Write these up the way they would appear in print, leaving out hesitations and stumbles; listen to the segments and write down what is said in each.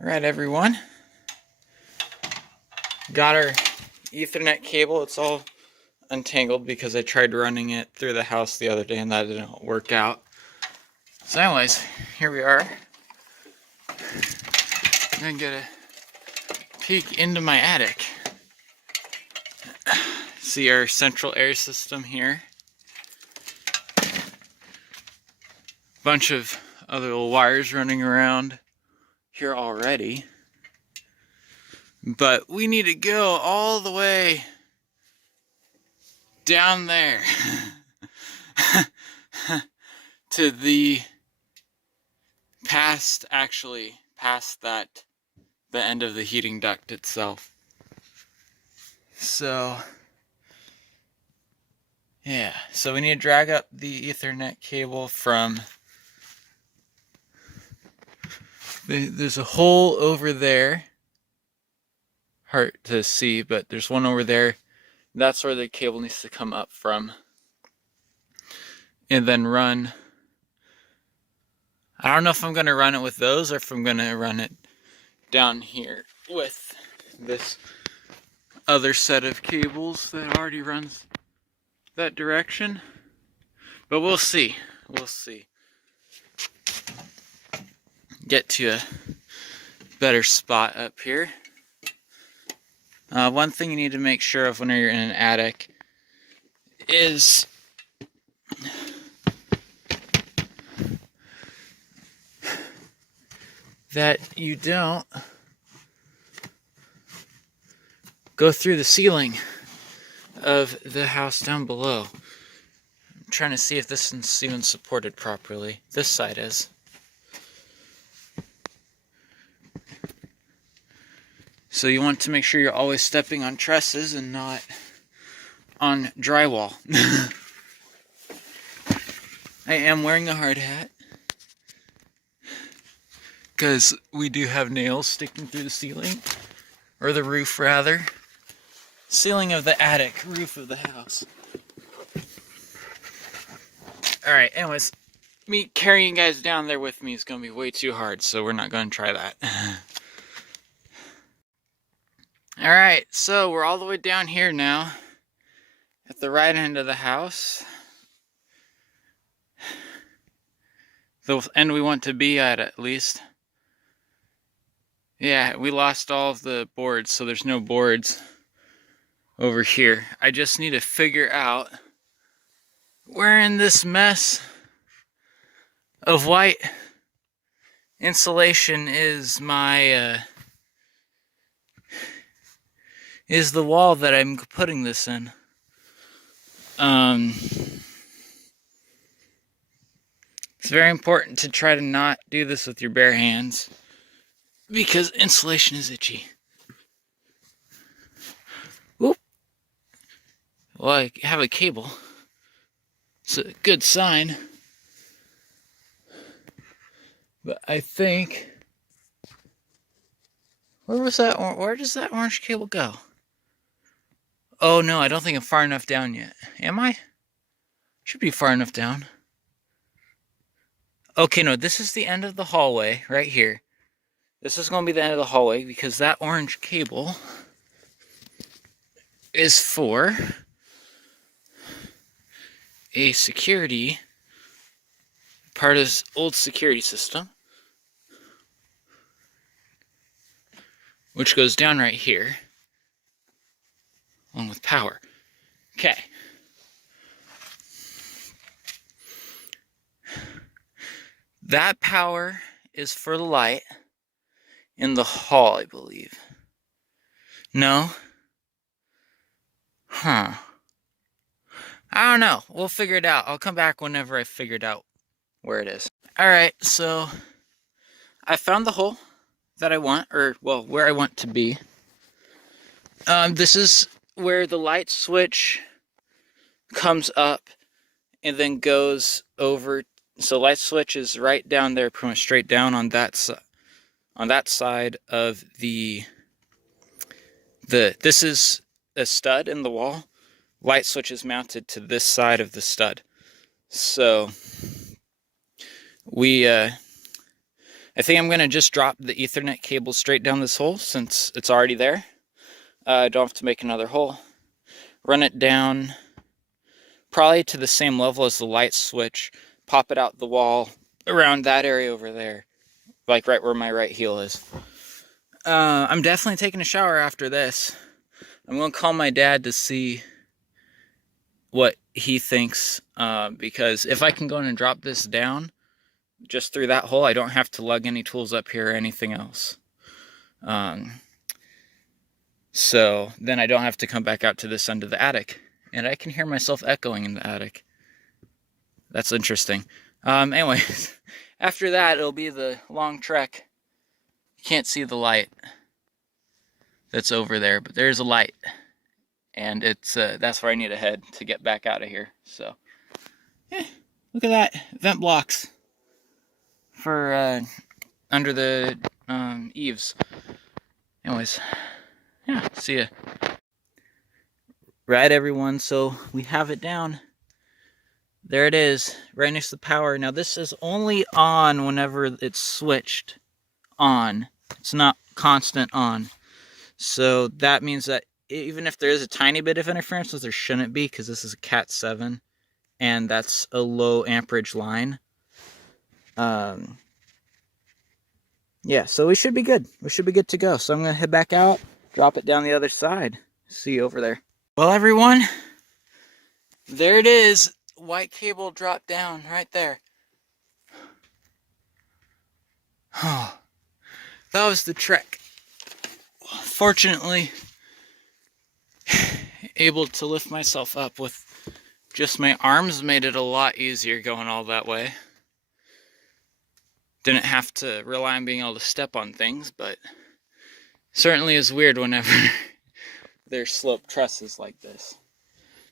Alright, everyone. Got our Ethernet cable. It's all untangled because I tried running it through the house the other day and that didn't work out. So anyways, here we are. I'm gonna get a peek into my attic. See our central air system here. Bunch of other little wires running around here already. But we need to go all the way down there to the past that, the end of the heating duct itself. So yeah, so we need to drag up the Ethernet cable from, there's a hole over there, hard to see, but there's one over there. That's where the cable needs to come up from. And then run. I don't know if I'm going to run it with those or if I'm going to run it down here with this other set of cables that already runs that direction. But we'll see. We'll see. Get to a better spot up here. One thing you need to make sure of when you're in an attic is that you don't go through the ceiling of the house down below. I'm trying to see if this is even supported properly. This side is. So you want to make sure you're always stepping on trusses and not on drywall. I am wearing a hard hat because we do have nails sticking through the ceiling, or the roof rather. Ceiling of the attic, roof of the house. Alright, anyways, me carrying you guys down there with me is going to be way too hard, so we're not going to try that. Alright, so we're all the way down here now, at the right end of the house. The end we want to be at least. Yeah, we lost all of the boards, so there's no boards over here. I just need to figure out where in this mess of white insulation is my is the wall that I'm putting this in. It's very important to try to not do this with your bare hands because insulation is itchy. Whoop. Well, I have a cable. It's a good sign. But I think, where does that orange cable go? Oh no, I don't think I'm far enough down yet. Am I? Should be far enough down. Okay, no, this is the end of the hallway right here. This is going to be the end of the hallway because that orange cable is for a security, part of this old security system, which goes down right here, along with power. Okay. That power is for the light in the hall, I believe. No? Huh. I don't know. We'll figure it out. I'll come back whenever I figured out where it is. Alright, so I found the hole that I want, or, well, where I want to be. This is where the light switch comes up and then goes over. So light switch is right down there, pretty much straight down on that side of the this is a stud in the wall. Light switch is mounted to this side of the stud. So we I think I'm going to just drop the Ethernet cable straight down this hole since it's already there. I don't have to make another hole. Run it down probably to the same level as the light switch. Pop it out the wall around that area over there, like right where my right heel is. I'm definitely taking a shower after this. I'm going to call my dad to see what he thinks, because if I can go in and drop this down just through that hole, I don't have to lug any tools up here or anything else. So then I don't have to come back out to this end of the attic. And I can hear myself echoing in the attic. That's interesting. Anyways, after that, it'll be the long trek. You can't see the light that's over there, but there's a light. And it's that's where I need to head to get back out of here. So, look at that. Vent blocks for under the eaves. Anyways, yeah, see ya. Right, everyone, so we have it down. There it is, right next to the power. Now this is only on whenever it's switched on. It's not constant on. So that means that even if there is a tiny bit of interference, which there shouldn't be because this is a Cat 7 and that's a low amperage line. Yeah, so we should be good. We should be good to go. So I'm going to head back out, drop it down the other side. See you over there. Well, everyone, there it is. White cable dropped down right there. Oh, that was the trek. Fortunately, able to lift myself up with just my arms made it a lot easier going all that way. Didn't have to rely on being able to step on things, but certainly is weird whenever there's sloped trusses like this.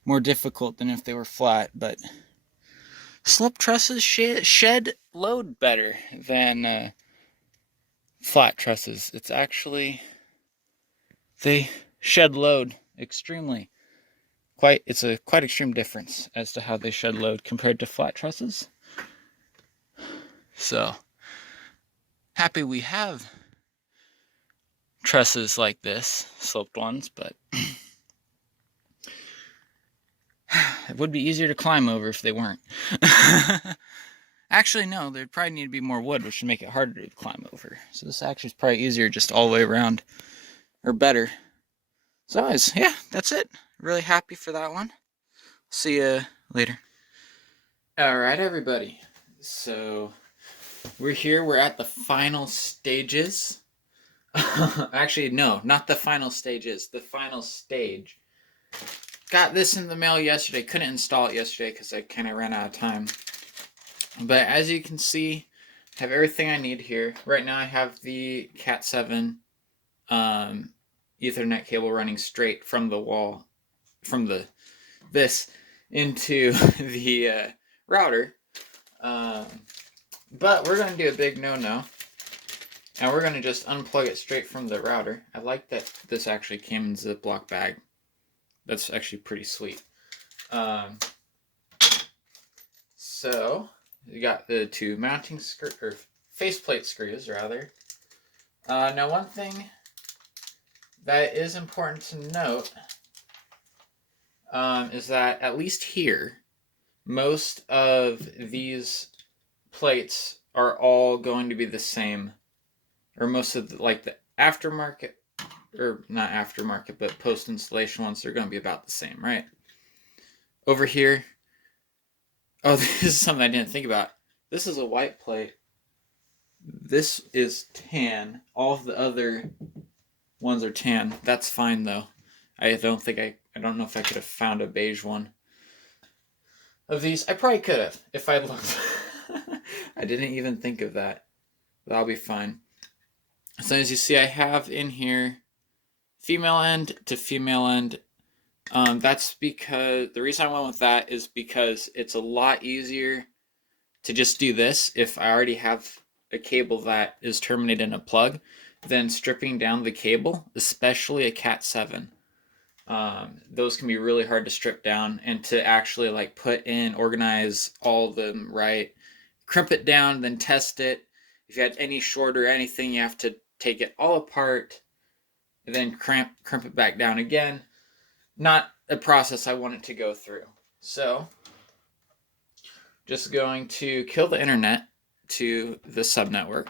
More difficult than if they were flat, but sloped trusses shed load better than flat trusses. It's actually, they shed load extremely. It's a quite extreme difference as to how they shed load compared to flat trusses. So, happy we have trusses like this, sloped ones, but it would be easier to climb over if they weren't. Actually, no, there'd probably need to be more wood, which would make it harder to climb over. So this actually is probably easier just all the way around, or better. So anyways, yeah, that's it. Really happy for that one. See you later. Alright, everybody. So, we're here. We're at the final stages. Actually, no, not the final stages. The final stage. Got this in the mail yesterday. Couldn't install it yesterday because I kind of ran out of time. But as you can see, I have everything I need here. Right now I have the Cat 7 Ethernet cable running straight from the wall, from this into the router. But we're going to do a big no-no. And we're going to just unplug it straight from the router. I like that this actually came in a Ziploc bag. That's actually pretty sweet. So, you got the two mounting or faceplate screws, rather. Now, one thing that is important to note is that at least here, most of these plates are all going to be the same, or most of the aftermarket, or not aftermarket, but post-installation ones, they're going to be about the same, right? Over here, oh, this is something I didn't think about. This is a white plate. This is tan. All of the other ones are tan. That's fine, though. I don't know if I could have found a beige one of these. I probably could have, if I looked. I didn't even think of that. That'll be fine. So as you see, I have in here female end to female end. That's because the reason I went with that is because it's a lot easier to just do this if I already have a cable that is terminated in a plug than stripping down the cable, especially a Cat 7. Those can be really hard to strip down and to actually put in, organize all of them right, crimp it down, then test it. if you had any short or anything, you have to take it all apart and then crimp it back down again. Not a process I wanted to go through. So, just going to kill the internet to the subnetwork.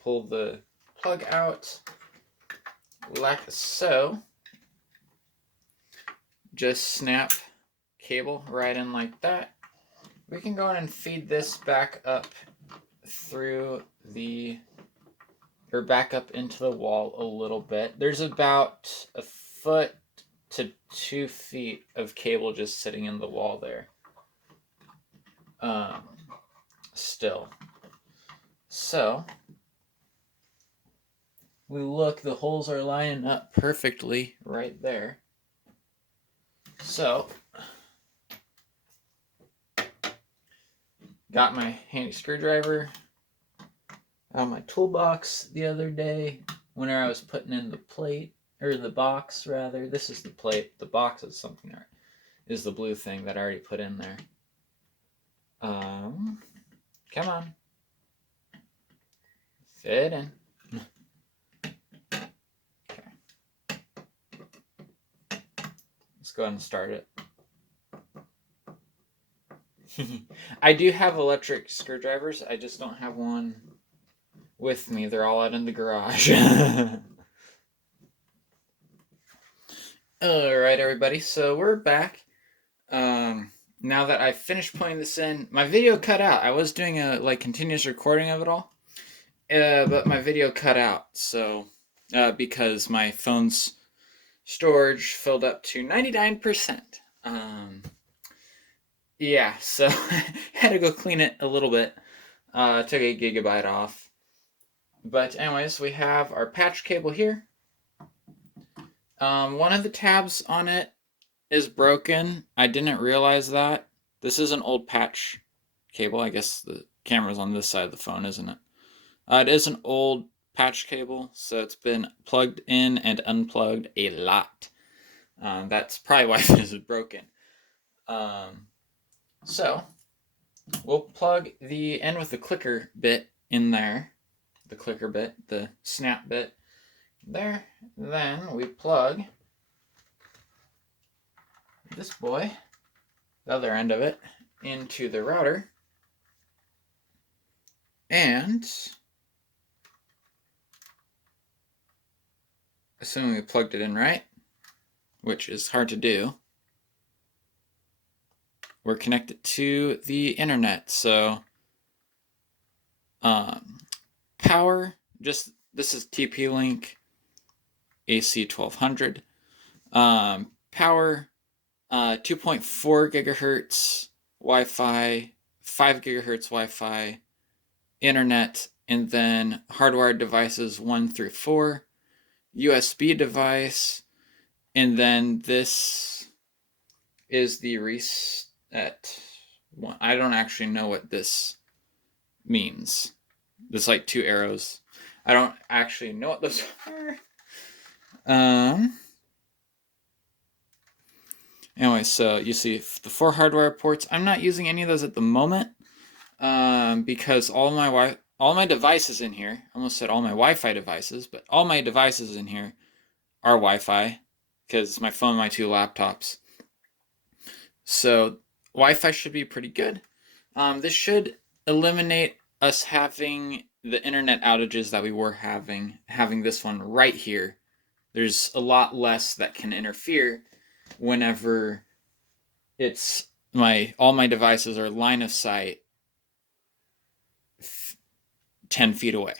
Pull the plug out like so. Just snap cable right in like that. We can go in and feed this back up through back up into the wall a little bit. There's about a foot to 2 feet of cable just sitting in the wall there. Still. So, we look, the holes are lining up perfectly right there. So, got my handy screwdriver out of my toolbox the other day when I was putting in the plate, or the box rather. This is the plate. The box is something that is the blue thing that I already put in there. Come on. Fit in. Okay. Let's go ahead and start it. I do have electric screwdrivers. I just don't have one with me. They're all out in the garage. Alright, everybody. So we're back. Now that I've finished putting this in, my video cut out. I was doing a continuous recording of it all, but my video cut out. So because my phone's storage filled up to 99%. Yeah, so I had to go clean it a little bit. Took a gigabyte off. But anyways, we have our patch cable here. One of the tabs on it is broken. I didn't realize that. This is an old patch cable. I guess the camera's on this side of the phone, isn't it? It is an old patch cable, so it's been plugged in and unplugged a lot. That's probably why this is broken. So, we'll plug the end with the clicker bit in there. The clicker bit, the snap bit there. Then we plug this boy, the other end of it, into the router. And assuming we plugged it in right, which is hard to do, we're connected to the internet. So power, just this is TP-Link AC 1200. Power 2.4 gigahertz Wi-Fi, 5 gigahertz Wi-Fi, internet, and then hardwired devices 1 through 4, USB device, and then this is the reset one. I don't actually know what this means. There's like 2 arrows. I don't actually know what those are. Anyway, so you see the 4 hardwire ports. I'm not using any of those at the moment because all my devices in here, I almost said all my Wi-Fi devices, but all my devices in here are Wi-Fi because my phone and my 2 laptops. So Wi-Fi should be pretty good. This should eliminate us having the internet outages that we were having this one right here. There's a lot less that can interfere whenever it's all my devices are line of sight 10 feet away,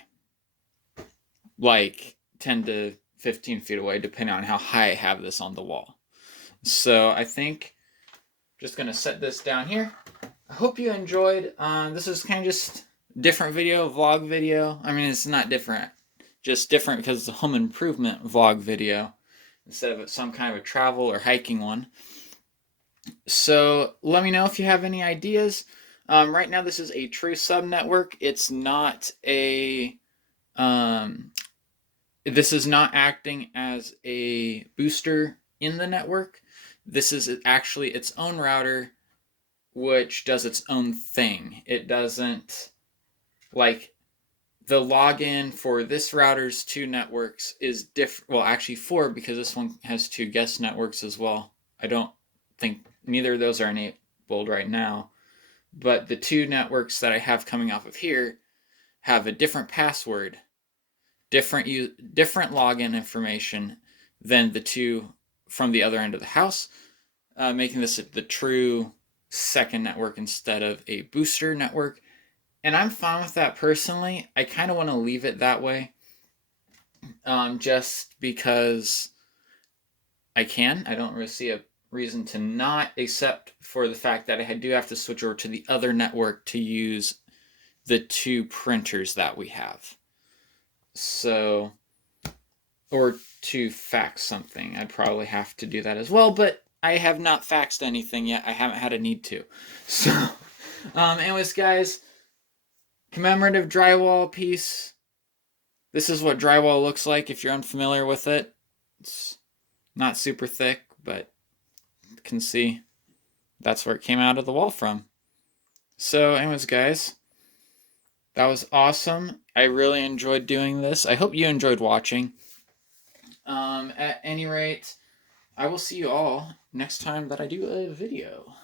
like 10 to 15 feet away, depending on how high I have this on the wall. So I think I'm just gonna set this down here. I hope you enjoyed. This is kind of just different video, vlog video. I mean, it's not different, just different because it's a home improvement vlog video instead of some kind of a travel or hiking one. So let me know if you have any ideas. Right now, this is a true subnetwork. It's not a. This is not acting as a booster in the network. This is actually its own router, which does its own thing. It doesn't, like, the login for this router's 2 networks is different. Well, actually 4, because this one has 2 guest networks as well. I don't think neither of those are enabled right now, but the 2 networks that I have coming off of here have a different password, different login information than the 2 from the other end of the house, making this the true second network instead of a booster network. And I'm fine with that personally. I kind of want to leave it that way, just because I can. I don't really see a reason to not, except for the fact that I do have to switch over to the other network to use the 2 printers that we have. So, or to fax something. I'd probably have to do that as well, but I have not faxed anything yet. I haven't had a need to. So, anyways, guys, commemorative drywall piece. This is what drywall looks like if you're unfamiliar with it. It's not super thick, but you can see that's where it came out of the wall from. So anyways, guys, that was awesome. I really enjoyed doing this. I hope you enjoyed watching. At any rate, I will see you all next time that I do a video.